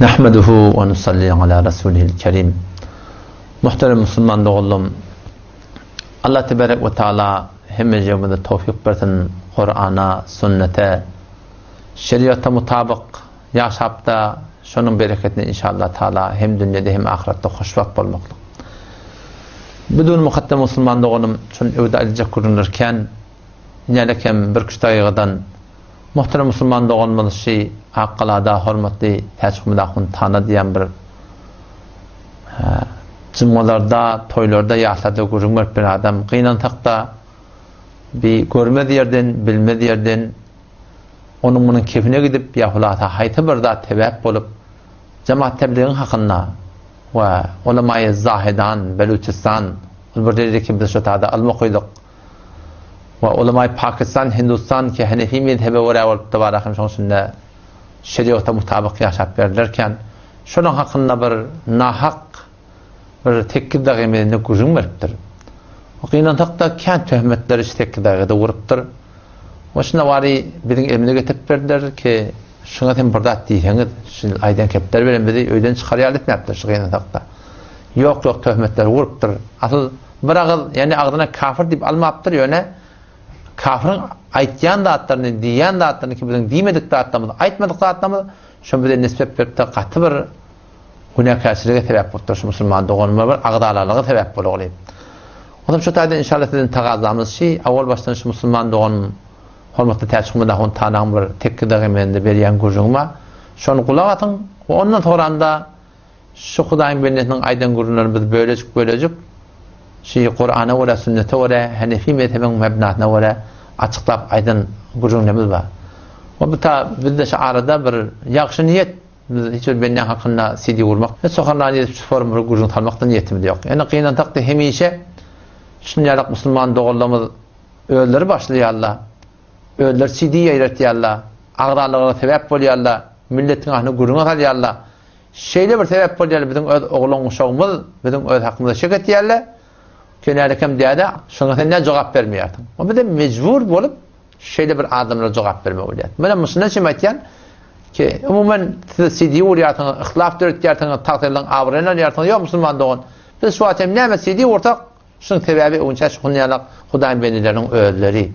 Nahmaduhu ve nusalli ala Resulihil Kerim. Muhterem Müslüman doğullum, Allah Tebarek ve Teala hemmecemize tevfik versin, Kur'an'a, sünnete, şeriata mutabık yaşap da şunun bereketini inşallah Teala hem dünyada hem ahirette hoşbak olmaklık. Budun mukaddem Müslüman doğullum, şun evde alıcak kurulurken nelekem bir küştayıgıdan muhterem Müslüman doğulmaz şey hakkılada hürmetli teşkimidakun tanı diyen bir cümlelarda, toylarda yaşadığı görünmek bir adam kıynantakta bir görmedi yerden, bilmedi yerden onun keyfine gidip yahulata haytı bir da tebep olup cemaat tebliğin hakkında ve ulemayı Zahidan, Beluçistan bir de şu tada alma koyduk ve ulemayı Pakistan, Hindistan ki Hanefi mezhebe oraya olup da var akım şonsunda şeriata mutabık yaşap verirlerken şunun hakkında bir nahak bir tekkid dağımını görünmektir. O kıynantakta kent töhmetleri işte tekkid dağıda vuruptur. O şuna vari bizim emine getirip verdiler ki şuna tem burdat diyeniz aydan kepler veren bizi öyden çıkarıyal etmeyaptır şu kıynantakta. Yok töhmetler vuruptur. Asıl bir ağız yani ağzına kafir deyip almayaptır yöne kafirin aytyan dağıtlarını, diyen dağıtlarını ki bizim diyemedik dağıtlarımızı, aytmadık dağıtlarımızı şun bize nispet verip de katı bir hünekâsiliğe sebep oldu. Şu Müslüman doğumuna bir ağdalalığa sebep oluyor. O zaman şu tayda inşallah sizin tağazlamız şey, avval baştan şu Müslüman doğum hürmetli teşkimide hun tanıyan bir tekki dağımında veriyen gücüğüme şunu kulak atın ve ondan sonranda şu Kudayın Bennetinin aydan gurunlarını biz böylecik şey Kur'an'a vere, sünnete vere, Hanefi mezhebinin mebnatına vere açıklap aydın gücünümüz var. O bu ta bizde şu arada bir yaxşı niyet hiç benimle hakkında CD vurmak ve sokarlar niyet şu formülü gücünü tanımakta niyetimiz yok. Yani kıynantakta hemişe şimdilik Müslüman doğullamız öğüleri başlayarlar. Öğüler CD yayratıyarlar. Ağrarlığa sebep oluyorlar. Milletin ahını gücünü alıyorlar. Şeyle bir sebep oluyorlar. Bizim öz oğlun uşağımız bizim öz hakkımızda şek etiyarlar. Könerikem diyede şuna sen ne cevap vermiyordun. O bir de mecbur bulup şeyle bir adamlara cevap verme oluyor. Bana Müslüman çimetyen ki umumen CD uğrayatın, ıhlaf dörtiyatın, takdirlen avrenen yatın yok Müslüman doğun. Biz şu atem neyme CD ortak şunun sebebi onca şunyanak Kudayın Benilerinin öğüleri.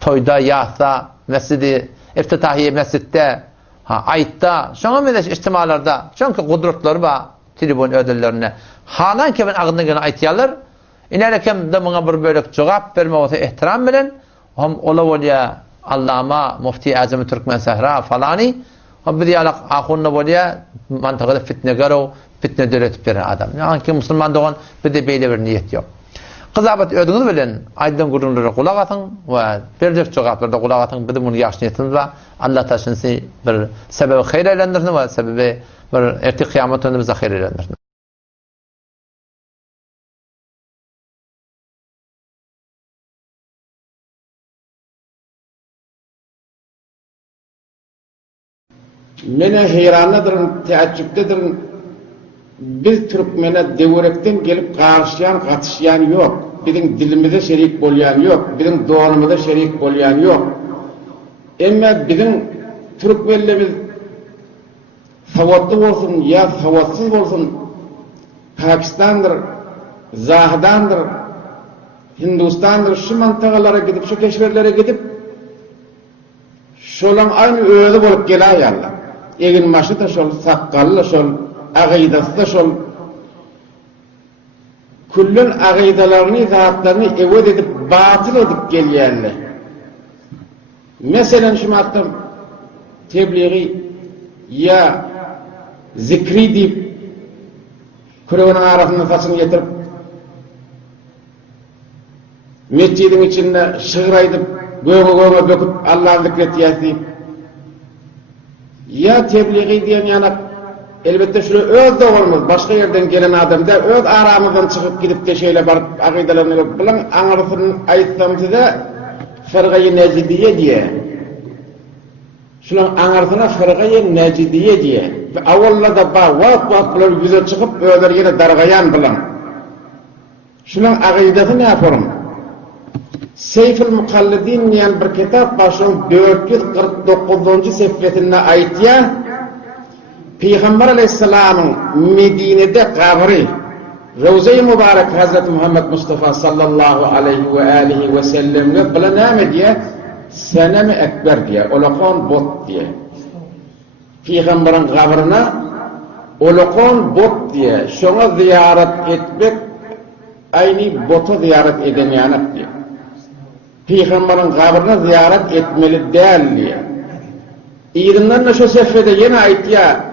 Toyda, yahda, mescidi, iftitahiye mescitte, aytta, şuna mı içtimalarda, çünkü kudretleri var tribun ödüllerine. Halan ki ben ağzına gelen aytiyalar İnerken de bana bir böyle cevap verme olsa ihtiram bilen hem ola Allama Mufti Azam Türkmen Sahra falani hem bir diyalak ahunna olya mantıkada fitne garo fitne döretip veren adam. Yani ki Müslüman doğan bir de böyle bir niyet yok. Kızabat ödünüz bilen aydın gurunları kulak atın ve bir cevaplarda kulak atın. Bir de bunu yaş niyetiniz var. Allah taşınsı bir sebebi hayır eğlendirsin ve sebebi bir erti kıyamet önümüzde hayır eğlendirsin. Mene heyranlıdırım, teaccüptedirım. Biz Türkmene devurekten gelip karşılayan, katışlayan yok. Bizim dilimize şerik bolyan yok. Bizim doğanımıza şerik bolyan yok. Ama bizim Türkmenlerimiz savatlı olsun ya savatsız olsun Pakistan'dır, Zahidan'dır, Hindistan'dır, şu mantığalara gidip, şu keşverlere gidip şolan aynı öğüdü bolup gelayarlar. Egin başı da şol, sakkallı şol, aqidası da şol. Kullun aqidalarını, zatlarını evod edip, batıl edip geliyerler. Mesela şu maktım tebliği ya zikri deyip Kur'an'ın arasında saçını getirip mescidin içinde şığıraydıp göğe döküp Allah'ın zikretiyesi ya tebliği diyen yanak elbette şöyle öz de olmaz. Başka yerden gelen adam da öz aramızdan çıkıp gidip de şeyle barıp akidalarını görüp bulan anarısını ayıtsam size fırgayı necidiye diye. Şunun anarısına fırgayı necidiye diye. Avvalla da vak bular yüze çıkıp öğler yine dargayan bulan. Şunun akidası ne yaparım? Seyfül Mukallidin diyen bir kitap başın 449. sayfasında ayet ya Peygamber Aleyhisselam'ın Medine'de kabri, Ravza-i Mübarek Hazreti Muhammed Mustafa sallallahu aleyhi ve alihi ve sellem'le biliname diye, Senem-i Ekber diye, Olakon Bot diye. Peygamber'in kabrine Olakon Bot diye, şuna ziyaret etmek, aynı botu ziyaret edemeyanak diye. Peygamber'in kabrine ziyaret etmeli değil diye. İrinden de şu sefede yine ait ya,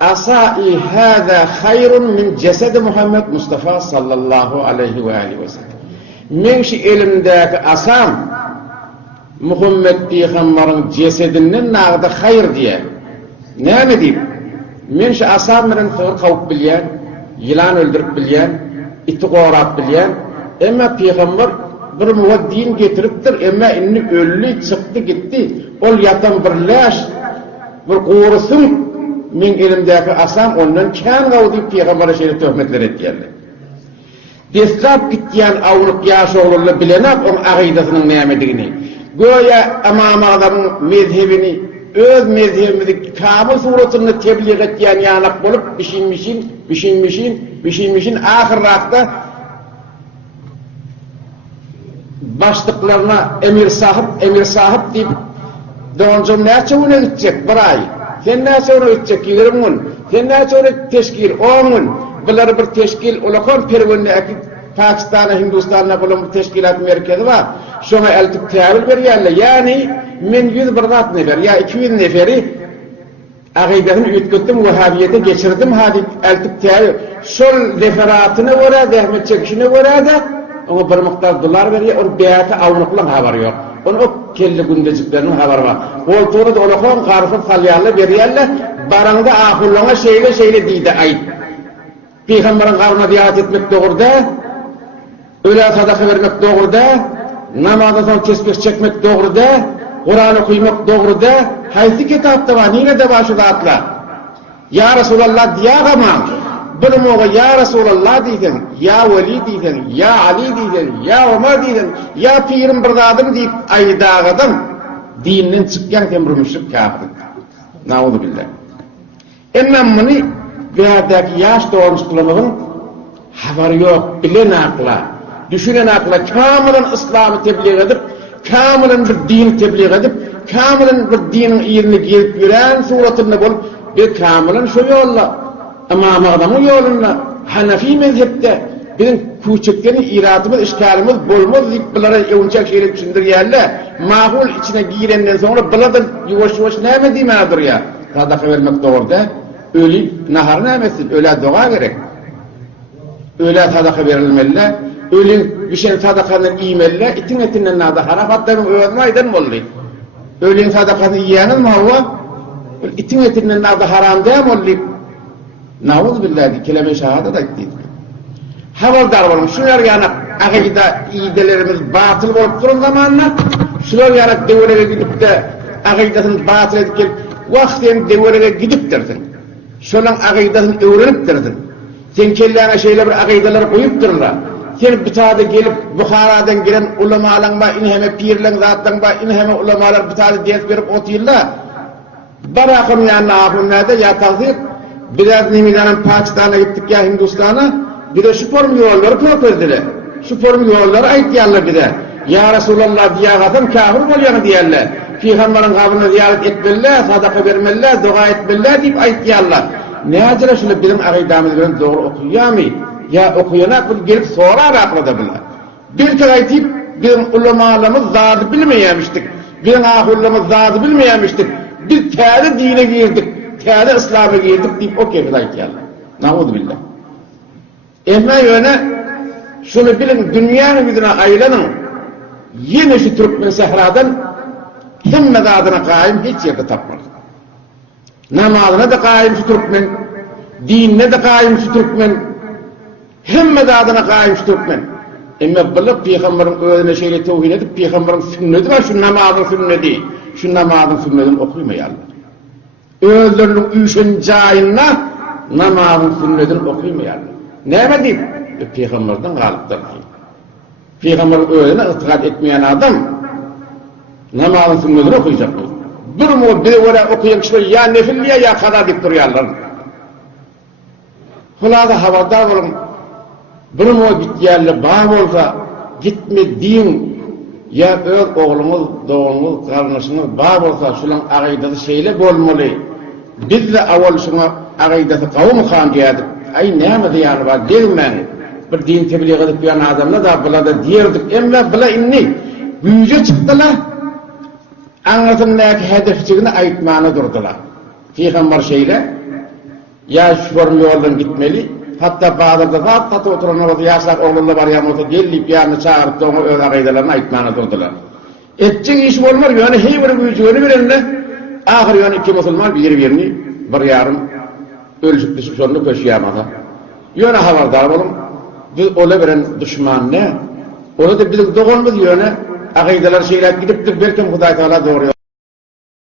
Asai hâzâ hayrun min cesedi Muhammed Mustafa sallallahu aleyhi ve aleyhi ve sellem. Men şu elimdeki asam, Muhammed Peygamber'in cesedinden nağda hayır diye. Ne mi diyeyim? Men şu asam bilen sığır kavuk bilyen, yılan öldürüp bilyen, iti qoğrap bilyen, ama Peygamber bir muvaddin getiriptir, ama inni ölü çıktı gitti, ol yatan bir laş, bir qoğrusun, men elimdeki asam ondan kân gavdi Peygamber'e şöyle töhmetler etkiyerler. Deslap gittiyen avlup yaş oğlurla bilenek onun akidasının neyemediğini, goya amama adamın mezhebini, öz mezhebimizi kamil suretini tebliğ ettiyen yanak bolup bişinmişin ahirrakta başlıklarına emir sahip deyip doğuncum ne çabuna gidecek bir ay, sen ne çabuna gidecek 20 gün, sen ne çabuna teşkil 10 gün, bunları bir teşkil olakon pervünle Pakistan'a, Hindistan'a bulun bir teşkilat merkezi var. Şuna eltip teabil veriyorlar. Yani men 100 birdat nefer, ya 200 neferi akidesini ütköttüm, Vahhabiyete geçirdim, hadi eltip teabil. Şol referatını orada, Ahmet Çekişini orada, ona bir miktar dolar veriyor, onun beyatı avnuklan haber yok. Onun o kelli gündeciklerinin haber var. Koltuğunu da olakon karfı salyarlı veriyorlar, baranda ahullana şeyle deydi ayıp. Peygamber'in kavrına diyat etmek doğruda, öyle sadaka vermek doğruda, namazdan sonra tesbih çekmek doğruda, Kur'an okuymak doğruda, haysi kitapta var, yine de başı dağıtla. Ya Resulallah diye ama, benim oğlu ya Resulallah diyeceksin, ya Veli diyeceksin, ya Ali diyeceksin, ya Ömer diyeceksin, ya Pirim birdadım deyip ayı dağıdım, dininden çıkken temr müşrik kafir. Nauzu billah. Emmem bunu, Beyardaki yaş doğmuş kılımının haberi yok, bilen akla, düşünen akla, kamilen İslam'ı tebliğ edip, kamilen bir din tebliğ edip, kamilen bir dinin yerini giyip yüren suretini bulup, bir kamilen şu yolla, ama adamın yolunda, Hanefi mezhepte, bizim küçüklerin iradımız, işgalimiz, bolmaz deyip, bunlara evunacak şeyleri düşündür yerler, mahul içine girenden sonra, buladır yuvaş ne mi demedir ya, sadaka vermek doğruda, öyle nahar nemesin, öyle dua gerek. Öyle sadaka verilmeli, öyle bir şey sadakanın iyimeli, itin etinden nada harafatların öğrenmeyden mi oluyor? Öyle sadakanın yiyenin mi hava? İtin etinden nada haram değil mi oluyor? Navuz billahi, kelime şahada da gittiydi. Havaldar olun, şunlar yana akıcıda iyidelerimiz batıl olup durun zamanlar, şunlar yana devreye gidip de akıcıdasını batıl edip gelip, vaktiyen devreye gidip dersin. Şolan akidasını öğrenip durdun. Sen kellerine şeyler bir akideler koyup dururlar. Sen bütade gelip Bukhara'dan gelen ulemalar var, inheme pirlen zattan var, inheme ulemalar bütade ders verip otuyorlar. Barakım yanına ahunlarda ya tazir, biraz nimidanın Pakistan'a gittik ya Hindistan'a, bir de şu form yolları propozdiler. Şu form yolları ayıtıyorlar bir de. Ya Resulallah diye adam kafir oluyor diyorlar. Peygamber'in kabrine ziyaret etmeliler, sadaka vermeliler, dua etmeliler deyip ayıtıyorlar. Ne acele şöyle bizim akidamızı doğru okuyor mu? Ya okuyana gelip sorar aklada bunlar. Bir kere ayıtıp bizim ulemalarımız zatı bilmeyemiştik. Bizim ahullamız zatı bilmeyemiştik. Biz tâde dine girdik, tâde İslam'a girdik deyip o kefil ayıtıyorlar. Nauzu billah. Emme yöne şunu bilin, dünyanın yüzüne ayılanın, yine şu Türkmen sehradan hemme adına kaim hiç yerde tapmadı. Namazına da kaim şu Türkmen, dinine de kaim şu Türkmen, hemme adına kaim şu Türkmen. Emme bılıp Peygamber'in öğrene şeyle tevhid edip, Peygamber'in sünneti var, şu namazın sünneti, şu namazın sünnetini okuymayalım. Özlerinin üçüncayına namazın sünnetini okuymayalım. Ne diyeyim? Peygamber'den galıptır. Peygamber'in öğrene ıtıkat etmeyen adam, namazın sünnetini okuyacak mı? Bir mu bir oraya okuyan kişiler ya nefilliye ya kada deyip duruyorlar. Hulada habardar olun. Bunun o gitýärli bağ bolsa, gitme din ya öz oğlumuz, doğumuz, kardeşimiz bağ bolsa, şulan aqidasy şeýle bolmaly. Biz de awal şuna aqidasy kavum han diýerdik. Ay näme diýýär bar diýmen. Bir din tebliğ edip ýan adamlar da bulada diýerdik. Emma bula inni büýje çykdylar. Anlatımdaki hedefçiğini aytmana durdular. Peygamber şeyle ya şu yoldan gitmeli. Hatta bazıda hatta oturanlar da yaşak oğlunla var ya mota gelip yani çağırıp da öyle aqidelerini aytmana durdular. Etçin iş olmar yani hey bir büyücüğünü verenle ahir yani iki musulman birini bir yarım ölçüp düşüp sonunu köşeyemada. Yani haberdar olun. Biz ola veren düşman ne? Onu da bizim doğumuz yani aqideler şeyler gidip de belki Huday Teala doğru